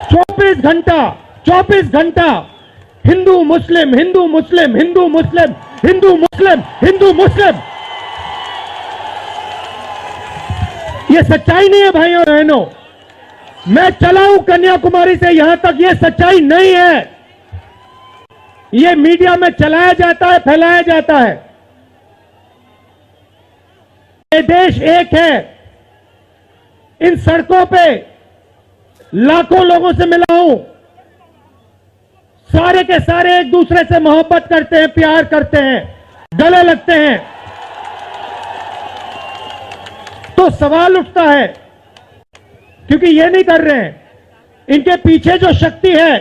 24 घंटा हिंदू मुस्लिम हिंदू मुस्लिम हिंदू मुस्लिम हिंदू मुस्लिम हिंदू मुस्लिम। ये सच्चाई नहीं है भाइयों बहनों। मैं चला हूं कन्याकुमारी से यहां तक, ये सच्चाई नहीं है। ये मीडिया में चलाया जाता है, फैलाया जाता है। ये देश एक है। इन सड़कों पे लाखों लोगों से मिला हूं। सारे के सारे एक दूसरे से मोहब्बत करते हैं, प्यार करते हैं, गले लगते हैं। तो सवाल उठता है, क्योंकि ये नहीं कर रहे हैं, इनके पीछे जो शक्ति है,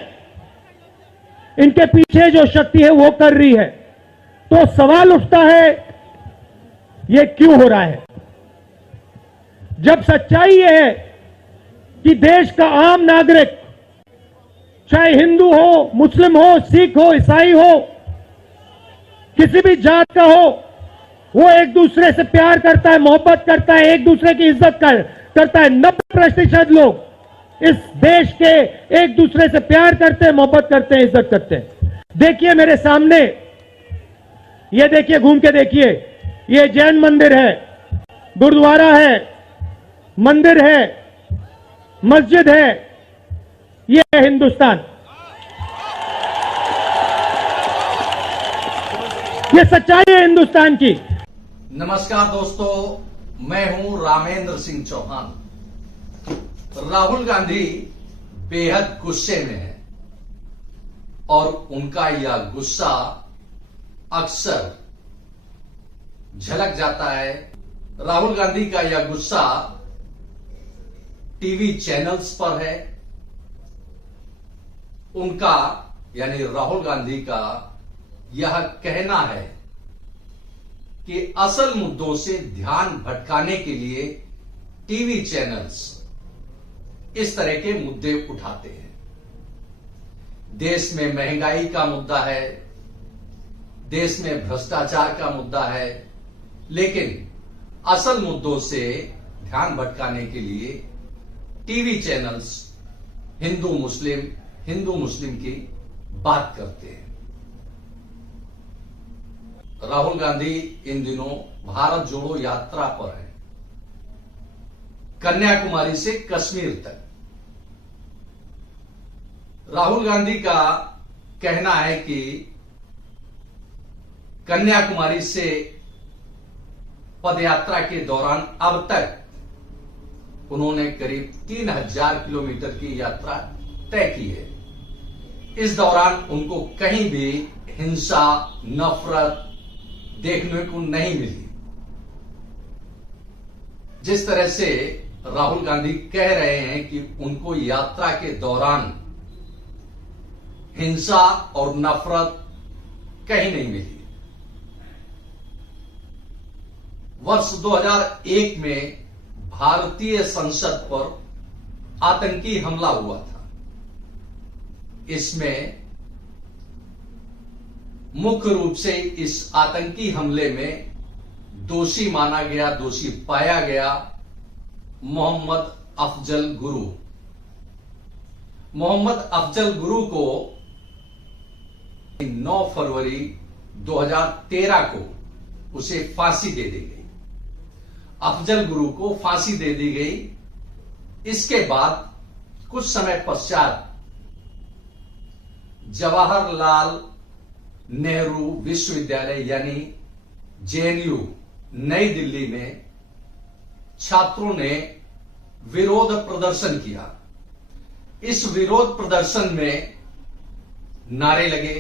इनके पीछे जो शक्ति है वो कर रही है। तो सवाल उठता है ये क्यों हो रहा है, जब सच्चाई ये है कि देश का आम नागरिक, चाहे हिंदू हो, मुस्लिम हो, सिख हो, ईसाई हो, किसी भी जात का हो, वो एक दूसरे से प्यार करता है, मोहब्बत करता है, एक दूसरे की इज्जत करता है। 90% लोग इस देश के एक दूसरे से प्यार करते हैं, मोहब्बत करते हैं, इज्जत करते हैं। देखिए मेरे सामने, ये देखिए, घूम के देखिए, ये जैन मंदिर है, गुरुद्वारा है, मंदिर है, मस्जिद है। ये है हिंदुस्तान। ये सच्चाई है हिंदुस्तान की। नमस्कार दोस्तों, मैं हूं रामेंद्र सिंह चौहान। राहुल गांधी बेहद गुस्से में है और उनका यह गुस्सा अक्सर झलक जाता है। राहुल गांधी का यह गुस्सा टीवी चैनल्स पर है। उनका यानी राहुल गांधी का यह कहना है कि असल मुद्दों से ध्यान भटकाने के लिए टीवी चैनल्स इस तरह के मुद्दे उठाते हैं। देश में महंगाई का मुद्दा है, देश में भ्रष्टाचार का मुद्दा है, लेकिन असल मुद्दों से ध्यान भटकाने के लिए टीवी चैनल्स हिंदू मुस्लिम की बात करते हैं। राहुल गांधी इन दिनों भारत जोड़ो यात्रा पर है, कन्याकुमारी से कश्मीर तक। राहुल गांधी का कहना है कि कन्याकुमारी से पदयात्रा के दौरान अब तक उन्होंने करीब 3000 किलोमीटर की यात्रा तय की है। इस दौरान उनको कहीं भी हिंसा, नफरत देखने को नहीं मिली। जिस तरह से राहुल गांधी कह रहे हैं कि उनको यात्रा के दौरान हिंसा और नफरत कहीं नहीं मिली। वर्ष 2001 में भारतीय संसद पर आतंकी हमला हुआ था। इसमें मुख्य रूप से इस आतंकी हमले में दोषी माना गया, दोषी पाया गया मोहम्मद अफजल गुरु। मोहम्मद अफजल गुरु को 9 फरवरी 2013 को उसे फांसी दे दी गई। अफजल गुरु को फांसी दे दी गई। इसके बाद कुछ समय पश्चात जवाहरलाल नेहरू विश्वविद्यालय यानी जेएनयू नई दिल्ली में छात्रों ने विरोध प्रदर्शन किया। इस विरोध प्रदर्शन में नारे लगे,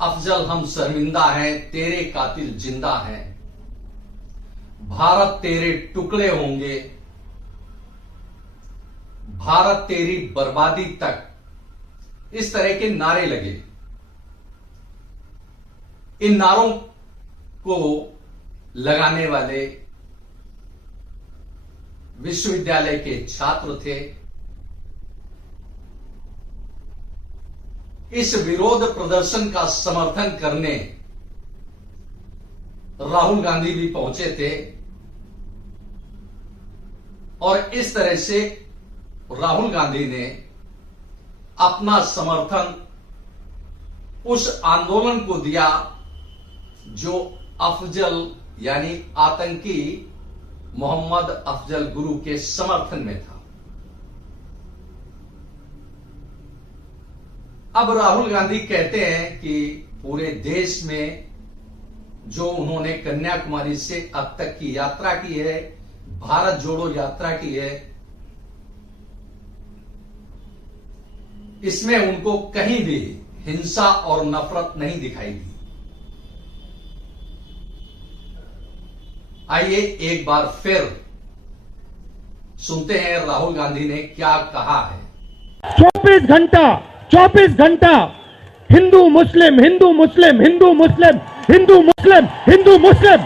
अफजल हम शर्मिंदा हैं, तेरे कातिल जिंदा हैं, भारत तेरे टुकड़े होंगे, भारत तेरी बर्बादी तक, इस तरह के नारे लगे। इन नारों को लगाने वाले विश्वविद्यालय के छात्र थे। इस विरोध प्रदर्शन का समर्थन करने राहुल गांधी भी पहुंचे थे और इस तरह से राहुल गांधी ने अपना समर्थन उस आंदोलन को दिया जो अफजल यानी आतंकी मोहम्मद अफजल गुरु के समर्थन में था। अब राहुल गांधी कहते हैं कि पूरे देश में जो उन्होंने कन्याकुमारी से अब तक की यात्रा की है, भारत जोड़ो यात्रा की है, इसमें उनको कहीं भी हिंसा और नफरत नहीं दिखाई दी। आइए एक बार फिर सुनते हैं राहुल गांधी ने क्या कहा है। 24 घंटा हिंदू मुस्लिम हिंदू मुस्लिम हिंदू मुस्लिम हिंदू मुस्लिम हिंदू मुस्लिम,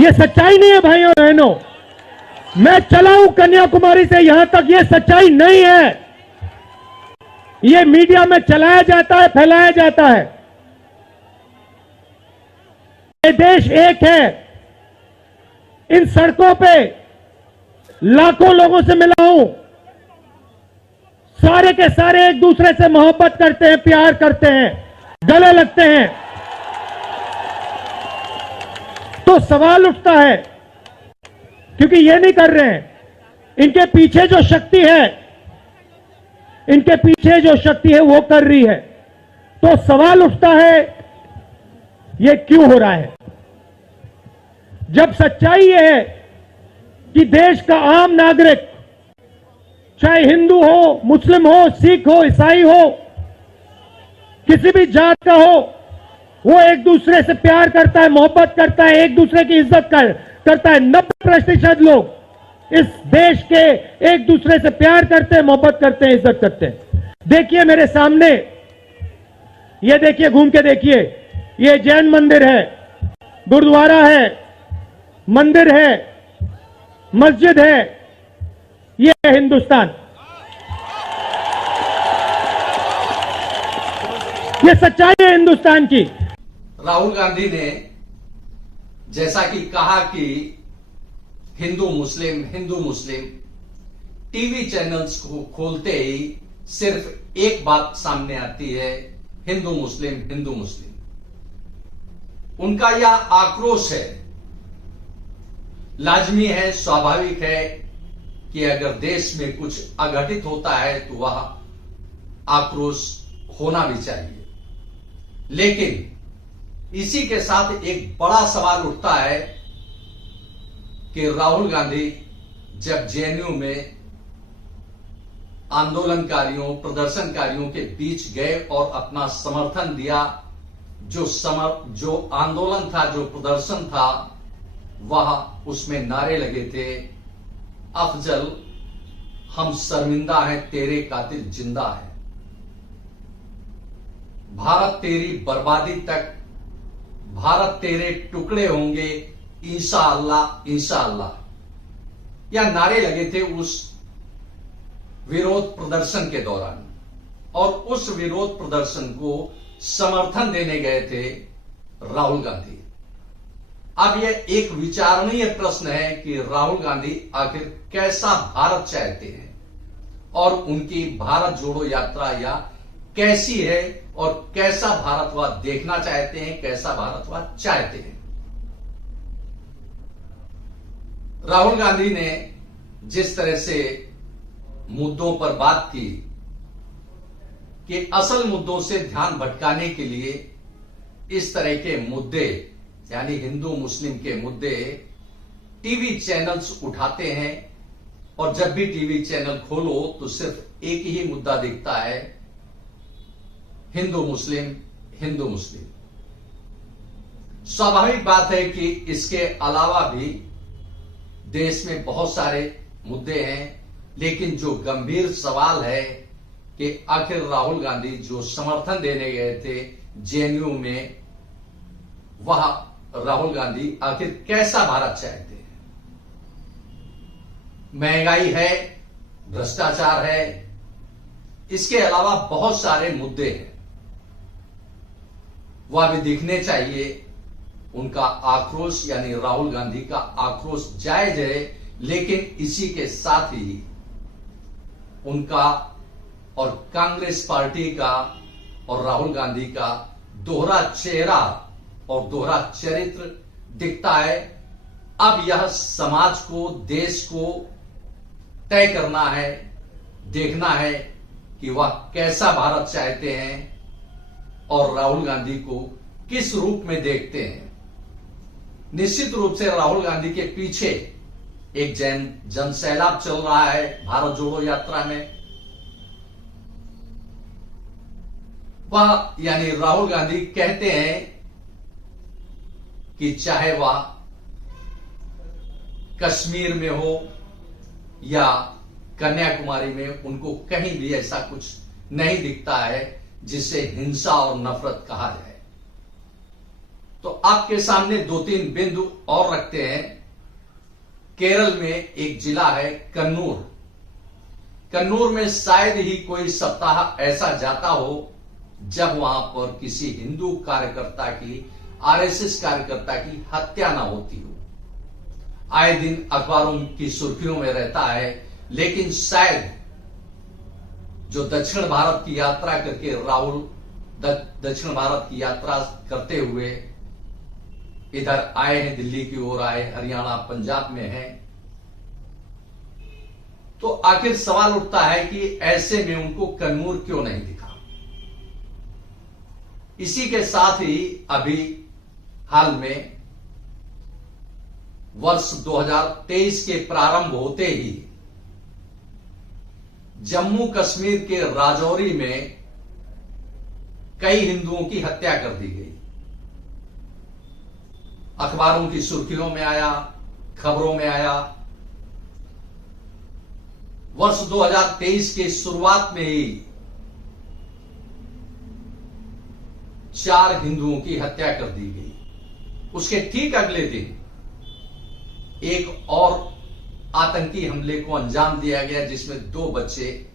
ये सच्चाई नहीं है भाइयों बहनों। मैं चला हूं कन्याकुमारी से यहां तक, ये सच्चाई नहीं है। ये मीडिया में चलाया जाता है, फैलाया जाता है। ये देश एक है। इन सड़कों पे लाखों लोगों से मिला हूं, सारे के सारे एक दूसरे से मोहब्बत करते हैं, प्यार करते हैं, गले लगते हैं। तो सवाल उठता है, क्योंकि ये नहीं कर रहे हैं। इनके पीछे जो शक्ति है, इनके पीछे जो शक्ति है वो कर रही है। तो सवाल उठता है ये क्यों हो रहा है, जब सच्चाई ये है कि देश का आम नागरिक, चाहे हिंदू हो, मुस्लिम हो, सिख हो, ईसाई हो, किसी भी जात का हो, वो एक दूसरे से प्यार करता है, मोहब्बत करता है, एक दूसरे की इज्जत करता है। 90% लोग इस देश के एक दूसरे से प्यार करते हैं, मोहब्बत करते हैं, इज्जत करते हैं। देखिए मेरे सामने, ये देखिए, घूम के देखिए, ये जैन मंदिर है, गुरुद्वारा है, मंदिर है, मस्जिद है, ये है हिंदुस्तान। ये सच्चाई है हिंदुस्तान की। राहुल गांधी ने जैसा कि कहा कि हिंदू मुस्लिम टीवी चैनल्स को खोलते ही सिर्फ एक बात सामने आती है, हिंदू मुस्लिम। उनका यह आक्रोश है, लाजमी है, स्वाभाविक है कि अगर देश में कुछ अघटित होता है तो वह आक्रोश होना भी चाहिए। लेकिन इसी के साथ एक बड़ा सवाल उठता है कि राहुल गांधी जब जेएनयू में आंदोलनकारियों, प्रदर्शनकारियों के बीच गए और अपना समर्थन दिया, जो आंदोलन था, जो प्रदर्शन था, वह उसमें नारे लगे थे, अफजल हम शर्मिंदा हैं, तेरे कातिल जिंदा है, भारत तेरी बर्बादी तक, भारत तेरे टुकड़े होंगे, इंशाअल्लाह इंशाअल्लाह। यह नारे लगे थे उस विरोध प्रदर्शन के दौरान, और उस विरोध प्रदर्शन को समर्थन देने गए थे राहुल गांधी। अब यह एक विचारणीय प्रश्न है कि राहुल गांधी आखिर कैसा भारत चाहते हैं और उनकी भारत जोड़ो यात्रा या कैसी है और कैसा भारत वह देखना चाहते हैं, कैसा भारत वह चाहते हैं। राहुल गांधी ने जिस तरह से मुद्दों पर बात की कि असल मुद्दों से ध्यान भटकाने के लिए इस तरह के मुद्दे यानी हिंदू मुस्लिम के मुद्दे टीवी चैनल्स उठाते हैं, और जब भी टीवी चैनल खोलो तो सिर्फ एक ही मुद्दा दिखता है, हिंदू मुस्लिम। स्वाभाविक बात है कि इसके अलावा भी देश में बहुत सारे मुद्दे हैं, लेकिन जो गंभीर सवाल है कि आखिर राहुल गांधी जो समर्थन देने गए थे जेएनयू में, वह राहुल गांधी आखिर कैसा भारत चाहते हैं। महंगाई है, भ्रष्टाचार है, इसके अलावा बहुत सारे मुद्दे हैं, वह भी दिखने चाहिए। उनका आक्रोश यानी राहुल गांधी का आक्रोश जायज है लेकिन इसी के साथ ही उनका और कांग्रेस पार्टी का और राहुल गांधी का दोहरा चेहरा और दोहरा चरित्र दिखता है। अब यह समाज को, देश को तय करना है, देखना है कि वह कैसा भारत चाहते हैं और राहुल गांधी को किस रूप में देखते हैं। निश्चित रूप से राहुल गांधी के पीछे एक जनसैलाब चल रहा है भारत जोड़ो यात्रा में। वह यानी राहुल गांधी कहते हैं कि चाहे वह कश्मीर में हो या कन्याकुमारी में, उनको कहीं भी ऐसा कुछ नहीं दिखता है जिसे हिंसा और नफरत कहा जाए। तो आपके सामने 2-3 बिंदु और रखते हैं। केरल में एक जिला है कन्नूर। कन्नूर में शायद ही कोई सप्ताह ऐसा जाता हो जब वहां पर किसी हिंदू कार्यकर्ता की, आरएसएस कार्यकर्ता की हत्या ना होती हो। आए दिन अखबारों की सुर्खियों में रहता है, लेकिन शायद जो दक्षिण भारत की यात्रा करके राहुल दक्षिण भारत की यात्रा करते हुए इधर आए हैं, दिल्ली की ओर आए, हरियाणा पंजाब में हैं, तो आखिर सवाल उठता है कि ऐसे में उनको कन्नूर क्यों नहीं दिखा। इसी के साथ ही अभी हाल में वर्ष 2023 के प्रारंभ होते ही जम्मू कश्मीर के राजौरी में कई हिंदुओं की हत्या कर दी गई। अखबारों की सुर्खियों में आया, खबरों में आया। वर्ष 2023 के शुरुआत में ही 4 हिंदुओं की हत्या कर दी गई। उसके ठीक अगले दिन एक और आतंकी हमले को अंजाम दिया गया, जिसमें 2 बच्चे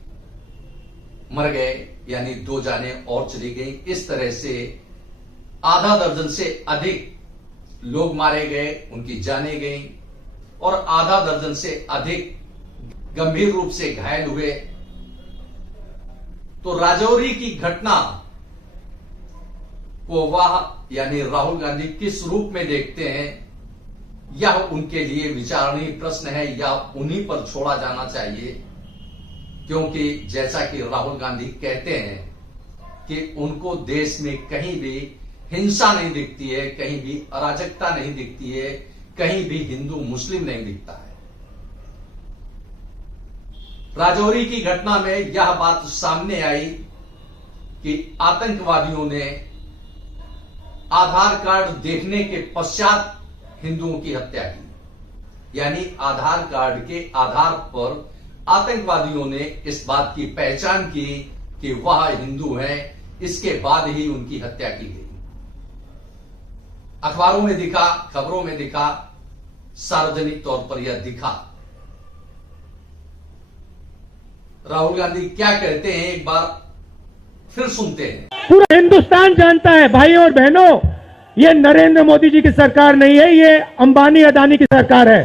मर गए, यानी 2 जानें और चली गई। इस तरह से आधा दर्जन से अधिक लोग मारे गए, उनकी जानें गईं और आधा दर्जन से अधिक गंभीर रूप से घायल हुए। तो राजौरी की घटना को वह यानी राहुल गांधी किस रूप में देखते हैं, यह उनके लिए विचारणीय प्रश्न है या उन्हीं पर छोड़ा जाना चाहिए। क्योंकि जैसा कि राहुल गांधी कहते हैं कि उनको देश में कहीं भी हिंसा नहीं दिखती है, कहीं भी अराजकता नहीं दिखती है, कहीं भी हिंदू मुस्लिम नहीं दिखता है। राजौरी की घटना में यह बात सामने आई कि आतंकवादियों ने आधार कार्ड देखने के पश्चात हिंदुओं की हत्या की। यानी आधार कार्ड के आधार पर आतंकवादियों ने इस बात की पहचान की कि वह हिंदू हैं, इसके बाद ही उनकी हत्या की गई। अखबारों में दिखा, खबरों में दिखा, सार्वजनिक तौर पर यह दिखा। राहुल गांधी क्या कहते हैं एक बार फिर सुनते हैं। पूरा हिंदुस्तान जानता है भाई और बहनों, ये नरेंद्र मोदी जी की सरकार नहीं है, ये अंबानी अदानी की सरकार है।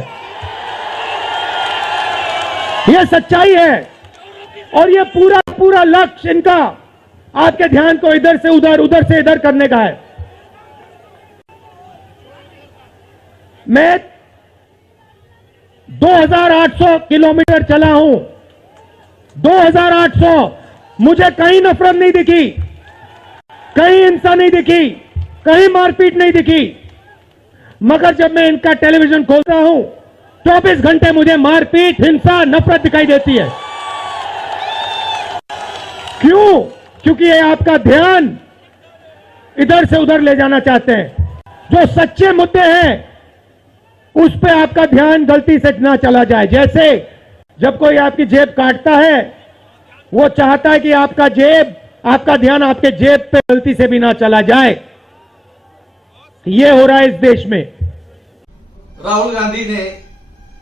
ये सच्चाई है और ये पूरा लक्ष्य इनका आपके ध्यान को इधर से उधर, उधर से इधर करने का है। मैं 2800 किलोमीटर चला हूं, 2800। मुझे कहीं नफरत नहीं दिखी, कहीं हिंसा नहीं दिखी, कहीं मारपीट नहीं दिखी। मगर जब मैं इनका टेलीविजन खोलता हूं, 24 घंटे मुझे मारपीट, हिंसा, नफरत दिखाई देती है। क्यों? क्योंकि ये आपका ध्यान इधर से उधर ले जाना चाहते हैं। जो सच्चे मुद्दे हैं उस पे आपका ध्यान गलती से ना चला जाए। जैसे जब कोई आपकी जेब काटता है, वो चाहता है कि आपका ध्यान आपके जेब पे गलती से भी ना चला जाए। ये हो रहा है इस देश में। राहुल गांधी ने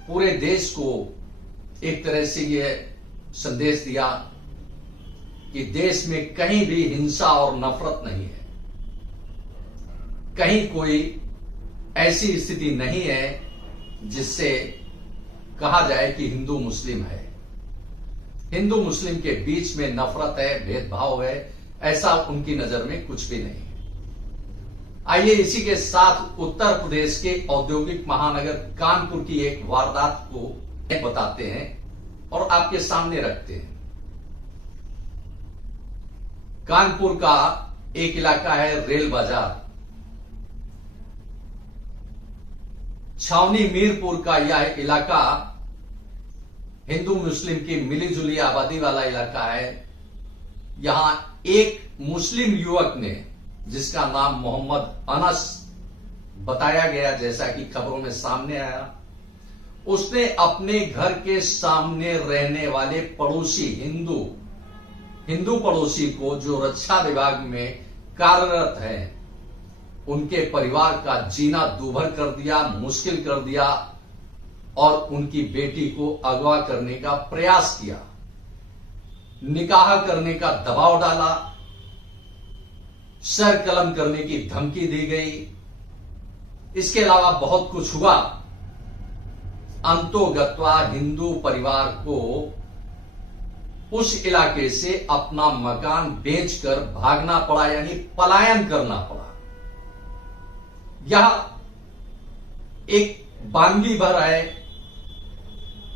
पूरे देश को एक तरह से यह संदेश दिया कि देश में कहीं भी हिंसा और नफरत नहीं है, कहीं कोई ऐसी स्थिति नहीं है जिससे कहा जाए कि हिंदू मुस्लिम है। हिंदू मुस्लिम के बीच में नफरत है, भेदभाव है, ऐसा उनकी नजर में कुछ भी नहीं है। आइए इसी के साथ उत्तर प्रदेश के औद्योगिक महानगर कानपुर की एक वारदात को बताते हैं और आपके सामने रखते हैं। कानपुर का एक इलाका है रेल बाजार। छावनी मीरपुर का यह इलाका हिंदू मुस्लिम की मिलीजुली आबादी वाला इलाका है। यहां एक मुस्लिम युवक ने, जिसका नाम मोहम्मद अनस बताया गया, जैसा कि खबरों में सामने आया, उसने अपने घर के सामने रहने वाले पड़ोसी हिंदू पड़ोसी को, जो रक्षा विभाग में कार्यरत है, उनके परिवार का जीना दूभर कर दिया, मुश्किल कर दिया और उनकी बेटी को अगवा करने का प्रयास किया, निकाह करने का दबाव डाला, सर कलम करने की धमकी दी गई। इसके अलावा बहुत कुछ हुआ। अंतोगत्वा हिंदू परिवार को उस इलाके से अपना मकान बेचकर भागना पड़ा, यानी पलायन करना पड़ा। यह एक वानगी भर है,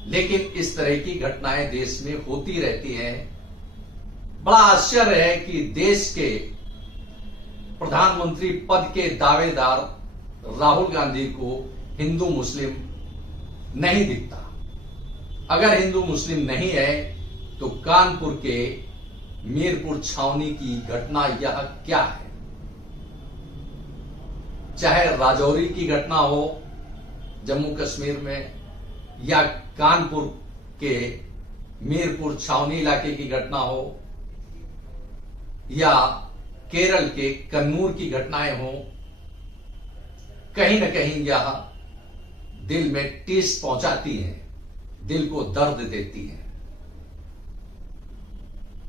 लेकिन इस तरह की घटनाएं देश में होती रहती हैं। बड़ा आश्चर्य है कि देश के प्रधानमंत्री पद के दावेदार राहुल गांधी को हिंदू मुस्लिम नहीं दिखता। अगर हिंदू मुस्लिम नहीं है तो कानपुर के मीरपुर छावनी की घटना यह क्या है? चाहे राजौरी की घटना हो जम्मू कश्मीर में, या कानपुर के मीरपुर छावनी इलाके की घटना हो, या केरल के कन्नूर की घटनाएं हो, कहीं न कहीं यह दिल में टीस पहुंचाती हैं, दिल को दर्द देती हैं।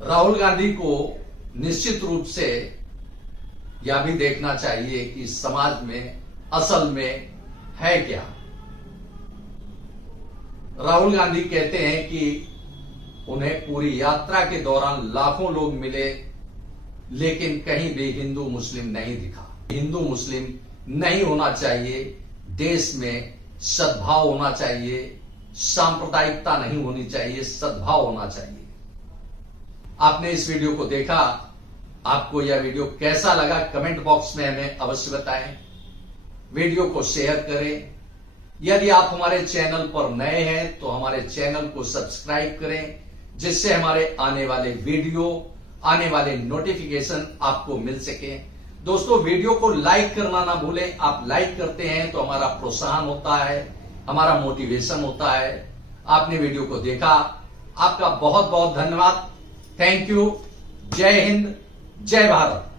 राहुल गांधी को निश्चित रूप से यह भी देखना चाहिए कि समाज में असल में है क्या। राहुल गांधी कहते हैं कि उन्हें पूरी यात्रा के दौरान लाखों लोग मिले, लेकिन कहीं भी हिंदू मुस्लिम नहीं दिखा। हिंदू मुस्लिम नहीं होना चाहिए, देश में सद्भाव होना चाहिए, सांप्रदायिकता नहीं होनी चाहिए, सद्भाव होना चाहिए। आपने इस वीडियो को देखा, आपको यह वीडियो कैसा लगा कमेंट बॉक्स में हमें अवश्य बताएं। वीडियो को शेयर करें। यदि आप हमारे चैनल पर नए हैं तो हमारे चैनल को सब्सक्राइब करें, जिससे हमारे आने वाले वीडियो, आने वाले नोटिफिकेशन आपको मिल सके। दोस्तों, वीडियो को लाइक करना ना भूलें। आप लाइक करते हैं तो हमारा प्रोत्साहन होता है, हमारा मोटिवेशन होता है। आपने वीडियो को देखा, आपका बहुत बहुत धन्यवाद। Thank you. जय हिंद, जय भारत।